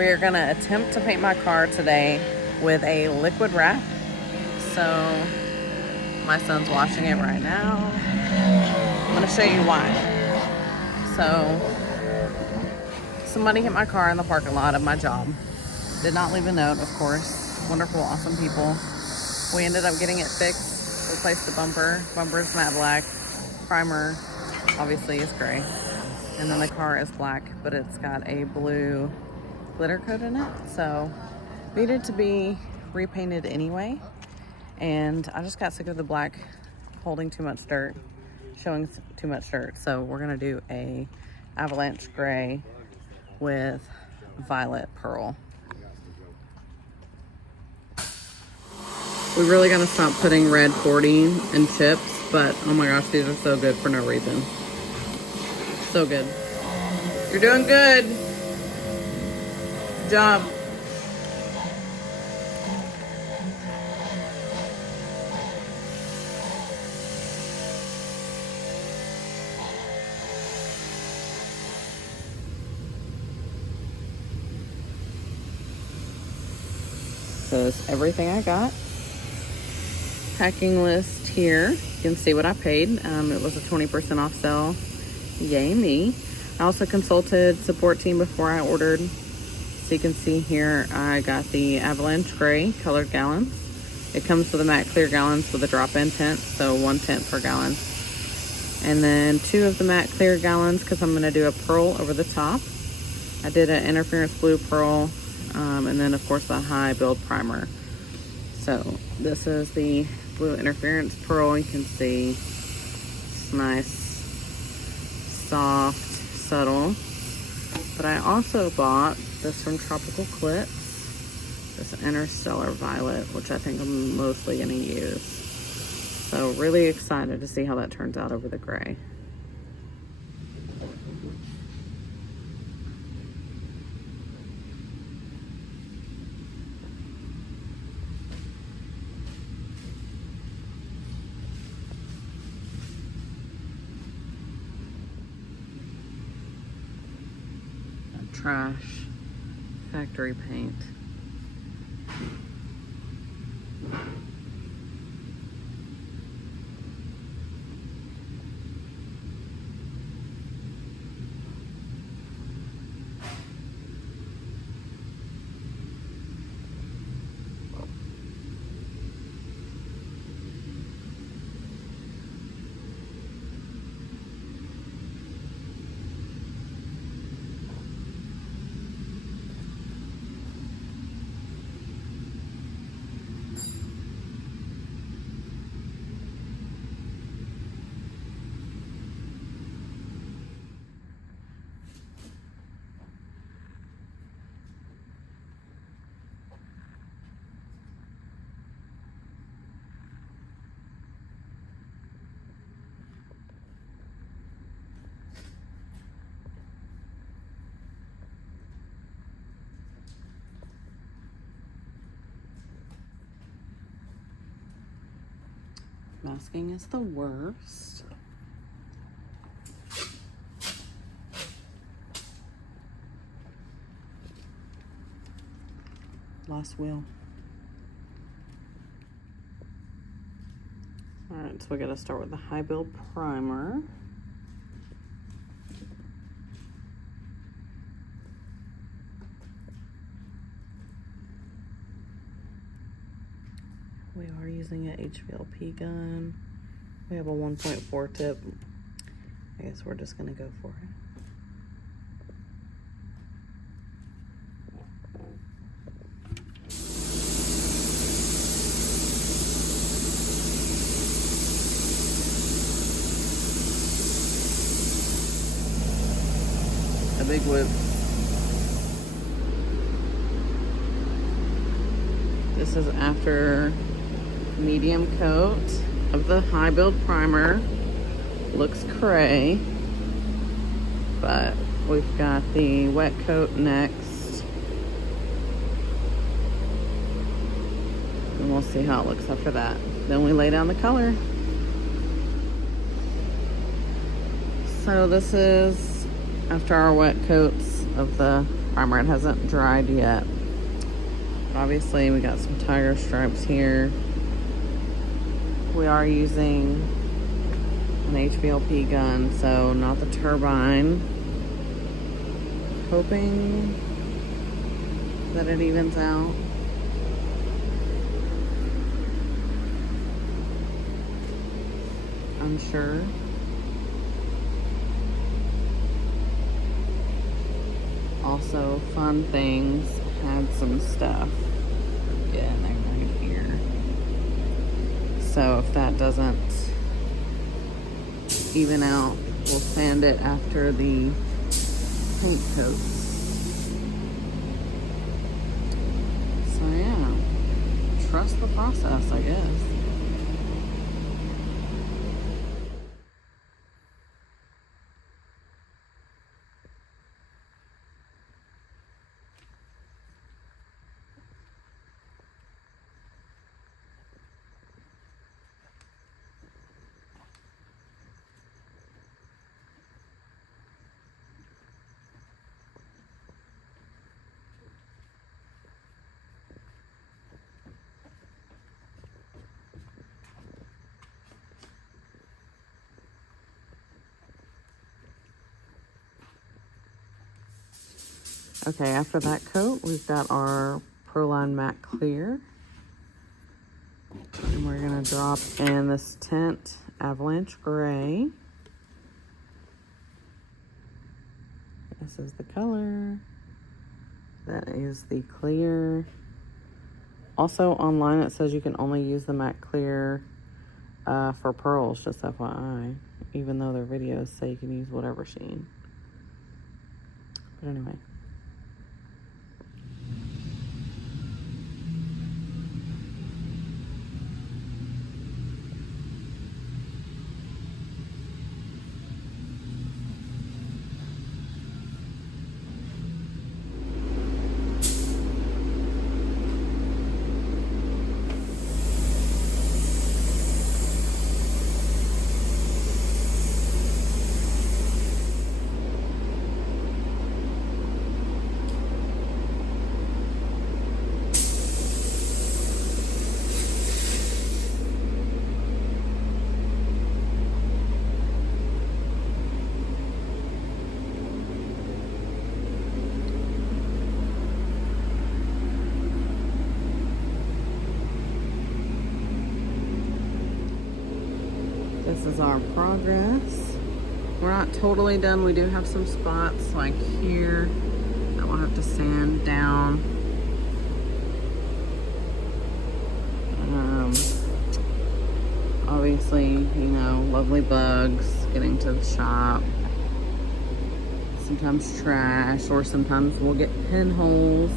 We're gonna attempt to paint my car today with a liquid wrap. So my son's washing it right now. I'm gonna show you why. So somebody hit my car in the parking lot of my job. Did not leave a note, of course. Wonderful, awesome people. We ended up getting it fixed, replaced the bumper. Bumper's matte black. Primer, obviously, is gray. And then the car is black, but it's got a blue glitter coat in it. So needed to be repainted anyway. And I just got sick of the black holding too much dirt, showing too much dirt. So we're gonna do a Avalanche gray with violet pearl. We're really gonna stop putting red 40 in chips, but oh my gosh, these are so good for no reason. So good. You're doing good. Good job. So that's everything I got. Packing list here. You can see what I paid. It was a 20% off sale. Yay me. I also consulted support team before I ordered. So you can see here I got the Avalanche gray colored gallons. It comes with a matte clear gallons with a drop-in tint, so 1 tint per gallon. And then 2 of the matte clear gallons because I'm going to do a pearl over the top. I did an interference blue pearl, and then of course the high build primer. So this is the blue interference pearl. You can see it's nice, soft, subtle. But I also bought this from Tropical Glitz, this Interstellar violet, which I think I'm mostly gonna use. So really excited to see how that turns out over the gray. Trash factory paint. Masking is the worst. Last wheel. All right, so we gotta start with the high build primer. We are using an HVLP gun. We have a 1.4 tip. I guess we're just gonna go for it. A big whip. This is after medium coat of the high build primer. Looks cray, but we've got the wet coat next, and we'll see how it looks after that. Then we lay down the color. So this is after our wet coats of the primer. It hasn't dried yet. But obviously, we got some tiger stripes here. We are using an HVLP gun, so not the turbine. Hoping that it evens out. Unsure. Also, Fun Things had some stuff. Yeah, they're right here. So if that doesn't even out, we'll sand it after the paint coats. So yeah, trust the process, I guess. Okay, after that coat, we've got our Proline Matte Clear. And we're gonna drop in this tint Avalanche Gray. This is the color. That is the clear. Also online it says you can only use the matte clear for pearls, just FYI. Even though their videos say you can use whatever sheen. But anyway. This is our progress. We're not totally done. We do have some spots like here that we'll have to sand down. Obviously, you know, lovely bugs getting to the shop. Sometimes trash, or sometimes we'll get pinholes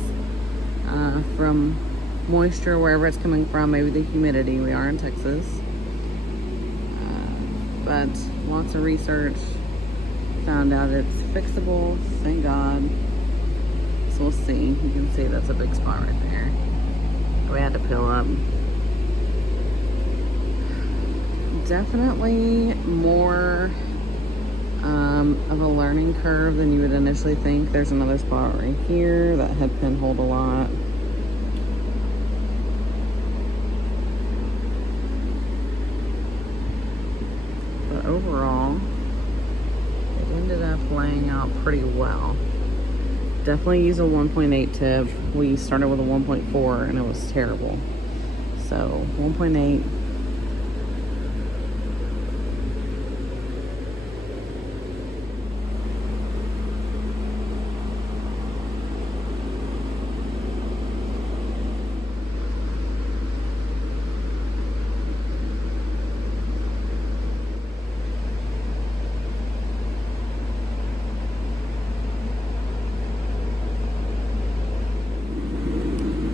from moisture, wherever it's coming from, maybe the humidity. We are in Texas. But lots of research found out it's fixable, thank God. So we'll see. You can see that's a big spot right there. We had to peel up. Definitely more of a learning curve than you would initially think. There's another spot right here that had pinholed a lot. But overall, it ended up laying out pretty well. Definitely use a 1.8 tip. We started with a 1.4 and it was terrible. So 1.8.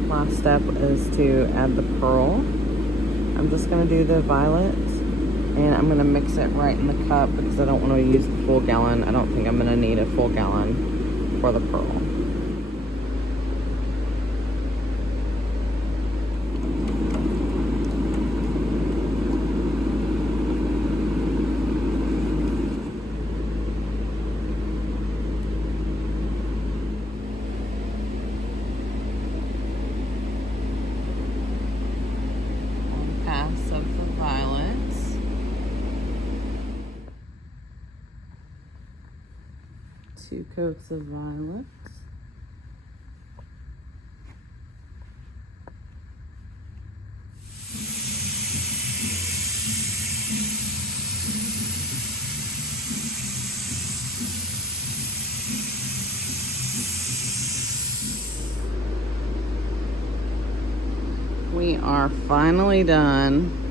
Last step is to add the pearl. I'm just going to do the violet and I'm going to mix it right in the cup because I don't want to use the full gallon. I don't think I'm going to need a full gallon for the pearl. 2 coats of violet. We are finally done.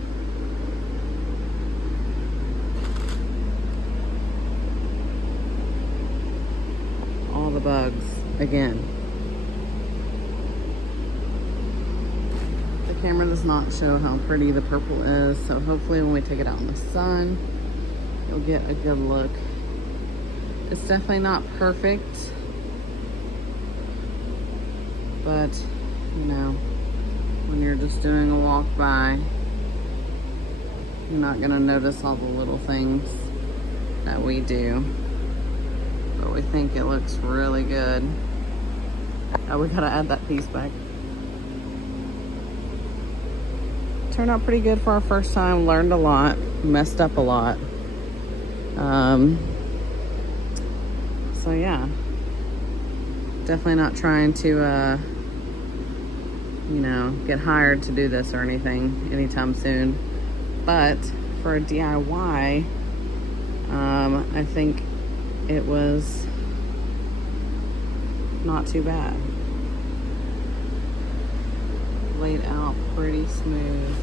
All the bugs again. The camera does not show how pretty the purple is, so hopefully when we take it out in the sun, you'll get a good look. It's definitely not perfect, but you know, when you're just doing a walk by, you're not gonna notice all the little things that we do. But we think it looks really good. Oh, we gotta add that piece back. Turned out pretty good for our first time. Learned a lot, messed up a lot. So yeah, definitely not trying to you know, get hired to do this or anything anytime soon. But for a DIY, I think it was not too bad. Laid out pretty smooth.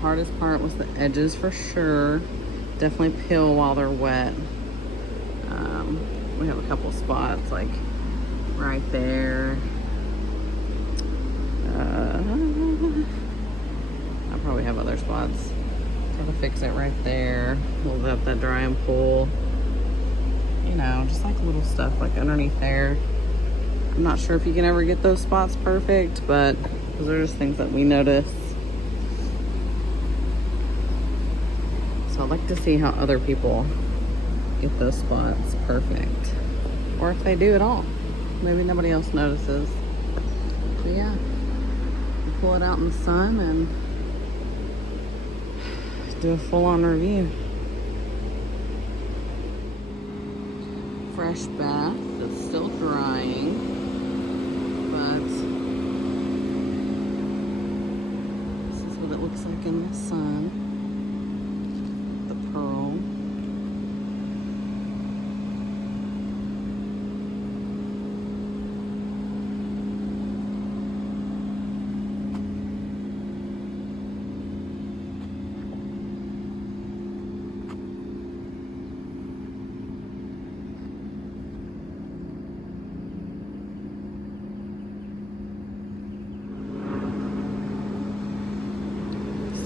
Hardest part was the edges for sure. Definitely peel while they're wet. We have a couple spots like right there. I probably have other spots. Gotta fix it right there. We'll let that dry and pull. You know, just like little stuff like underneath there. I'm not sure if you can ever get those spots perfect, but those are just things that we notice. So I'd like to see how other people get those spots perfect. Or if they do at all. Maybe nobody else notices. But yeah, we pull it out in the sun and do a full-on review. Fresh bath. It's still drying, but this is what it looks like in the sun. The pearl.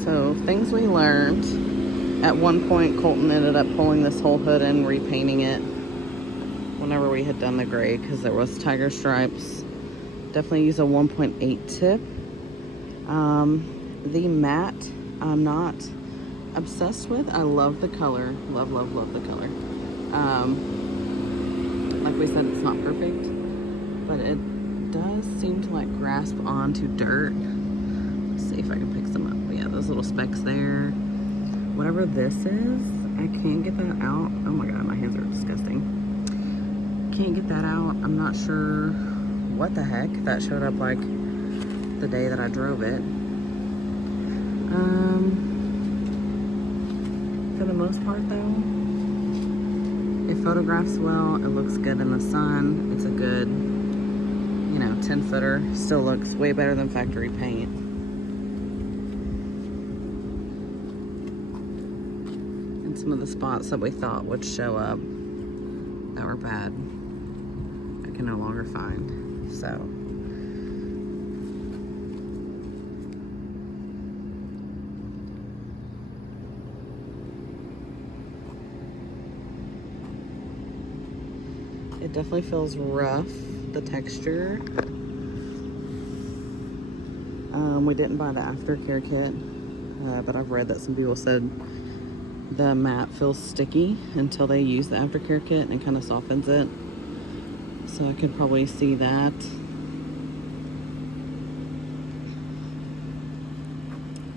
So, things we learned. At one point, Colton ended up pulling this whole hood and repainting it whenever we had done the gray because there was tiger stripes. Definitely use a 1.8 tip. The matte, I'm not obsessed with. I love the color. Love, love, love the color. Like we said, it's not perfect, but it does seem to like grasp onto dirt. Let's see if I can pick some up. But yeah, those little specks there. Whatever this is, I can't get that out. Oh my God, my hands are disgusting. Can't get that out. I'm not sure what the heck. That showed up like the day that I drove it. For the most part though, it photographs well. It looks good in the sun. It's a good, you know, 10 footer. Still looks way better than factory paint. And some of the spots that we thought would show up that were bad, I can no longer find. So it definitely feels rough, the texture. We didn't buy the aftercare kit, but I've read that some people said the matte feels sticky until they use the aftercare kit and it kind of softens it. So I could probably see that.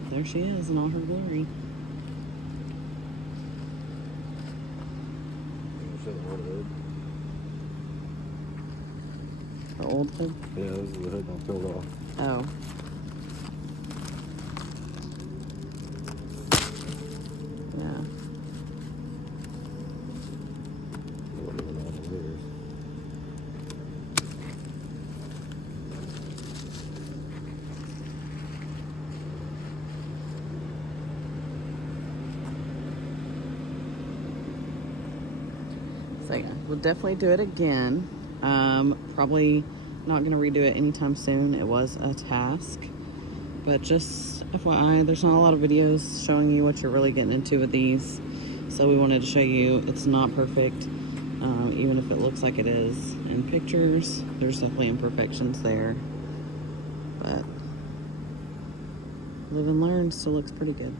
There she is in all her glory. old hood? Yeah, this is the hood not peeled off. Oh. Yeah. So yeah, we'll definitely do it again. Probably not gonna redo it anytime soon. It was a task, but just FYI, there's not a lot of videos showing you what you're really getting into with these. So we wanted to show you it's not perfect. Even if it looks like it is in pictures, there's definitely imperfections there. But live and learn still looks pretty good.